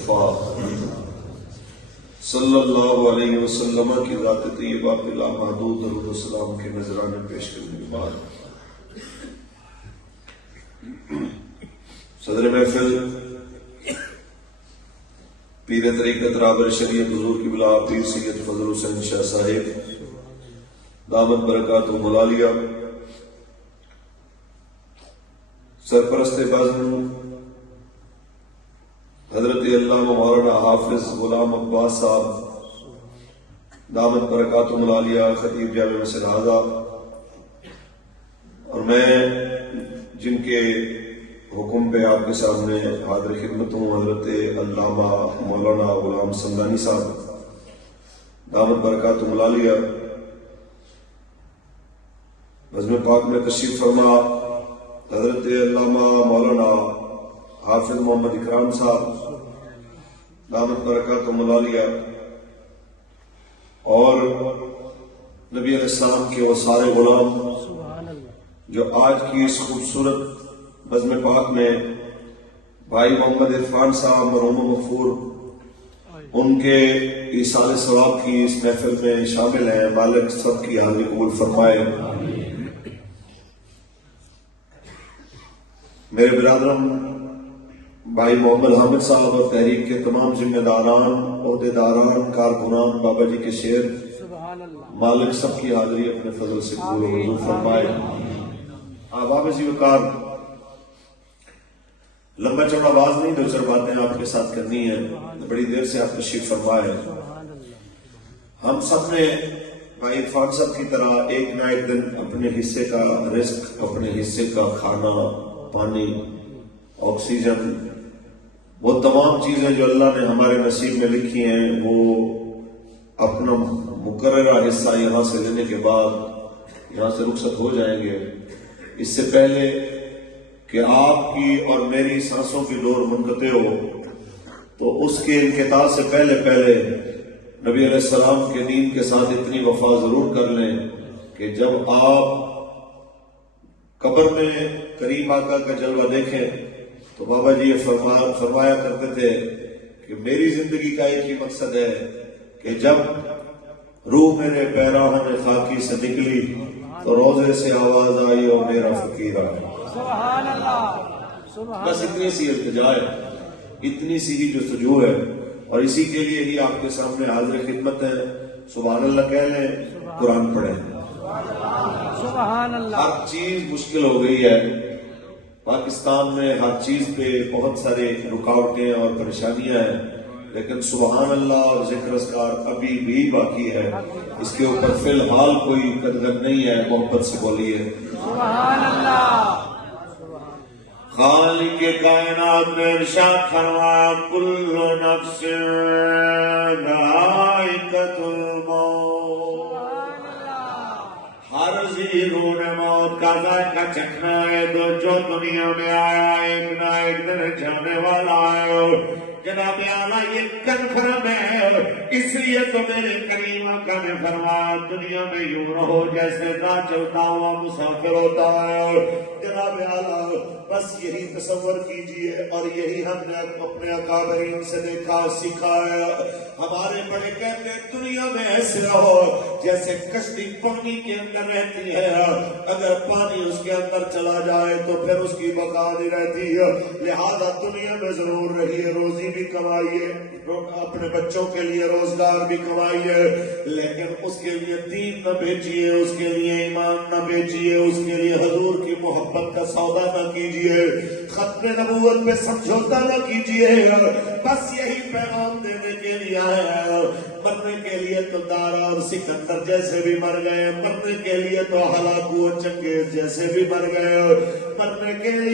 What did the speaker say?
مصطفیٰ صلی اللہ علیہ وسلم کی ذات طیبہ پہ لامحدود درود و سلام کے نذرانے پیش کرنے کے بعد صدر محفل پیر طریقت رابر شریعت حضور کی بلا پیر سید فضل حسین شاہ صاحب دامت برکاتہ ملالیہ، سرپرست بزم حضرت علامہ مولانا حافظ غلام عباس صاحب دامت برکاتہ ملالیہ، خطیب جامع مسجد اعظم، اور میں جن کے حکم پہ آپ کے سامنے حاضر خدمت ہوں، حضرت علامہ مولانا غلام سمدانی صاحب دامت برکاتہ ملالیہ، بزم پاک میں تشریف فرما حضرت علامہ مولانا حافظ محمد اکرام صاحب دامت برکاتہ ملالیہ، اور نبی علیہ السلام کے وہ سارے غلام جو آج کی اس خوبصورت بزم پاک میں بھائی محمد عرفان صاحب مرحوم مغفور ان کے ایصال ثواب کی اس محفل میں شامل ہیں، مالک سب کی حاضری قبول فرمائے۔ میرے برادران بھائی محمد حامد صاحب اور تحریک کے تمام ذمہ داران، عہدیداران، کارکنان، بابا جی کے شعر، مالک سب کی حاضری اپنے فضل سے قبول و منظور فرمائے۔ بابا جی وقار لمبا چوڑا باز نہیں، دو چار باتیں آپ کے ساتھ کرنی ہیں، بڑی دیر سے آپ تشریف فرمائے۔ ہم سب نے بھائی عرفان صاحب کی طرح ایک نہ ایک دن اپنے حصے کا رزق، اپنے حصے کا کھانا، پانی، آکسیجن، وہ تمام چیزیں جو اللہ نے ہمارے نصیب میں لکھی ہیں، وہ اپنا مقررہ حصہ یہاں سے لینے کے بعد یہاں سے رخصت ہو جائیں گے۔ اس سے پہلے کہ آپ کی اور میری سانسوں کی ڈور منقطع ہو، تو اس کے انقطاع سے پہلے نبی علیہ السلام کے دین کے ساتھ اتنی وفا ضرور کر لیں کہ جب آپ قبر میں کریم آقا کا جلوہ دیکھیں تو بابا جی یہ فرمایا کرتے تھے کہ میری زندگی کا ایک ہی مقصد ہے کہ جب روح میرے پیراہن خاکی سے نکلی تو روزے سے آواز آئی اور میرا فقیر آیا۔ سبحان اللہ، بس اتنی سی التجا ہے، اتنی سی ہی جستجو ہے، اور اسی کے لیے ہی آپ کے سامنے حاضر خدمت ہے۔ سبحان اللہ کہہ لیں، قرآن پڑھیں۔ سبحان اللہ۔ ہر چیز مشکل ہو گئی ہے پاکستان میں، ہر چیز پہ بہت سارے رکاوٹیں اور پریشانیاں ہیں، لیکن سبحان اللہ اور ذکر اذکار ابھی بھی باقی ہے۔ اس کے اوپر فی الحال کوئی قدغن نہیں ہے، محبت سے بولیے سبحان اللہ۔ خالق کائنات نے ارشاد فرمایا کل نفس ذائقۃ الموت، ہر ذی روح نے موت کا ذائقہ چکھنا ہے، تو جو دنیا میں آیا ایک نہ ایک دن جانے والا ہے۔ جناب اعلیٰ یہ کنفرم ہے، اس لیے تو میرے کریم آقا نے فرمایا دنیا میں یوں رہو جیسے نہ چلتا ہوا مسافر ہوتا ہے۔ جناب اعلیٰ بس یہی تصور کیجئے، اور یہی ہم نے اپنے اکابرین سے دیکھا سیکھا ہے۔ ہمارے بڑے کہتے ہیں دنیا میں ایسے رہو جیسے کشتی پانی کے اندر رہتی ہے، اگر پانی اس کے اندر چلا جائے تو پھر اس کی بقا نہیں رہتی ہے۔ لہذا دنیا میں ضرور رہیے، روزی بھی کمائیے، اپنے بچوں کے لیے روزگار بھی کمائیے، لیکن اس کے لیے دین نہ بیچیے، اس کے لیے ایمان نہ بیچیے، اس کے لیے حضور کی محبت کا سودا نہ کیجیے، ختم نبوت پہ سمجھوتا نہ کیجیے۔ بس یہی پیغام دینے کے لیے آیا۔ مرنے کے لیے تو دارا اور سکندر جیسے بھی مر گئے، مرنے کے لیے تو ہلاکو اور چنگیز جیسے بھی مر گئے، مرنے کے لیے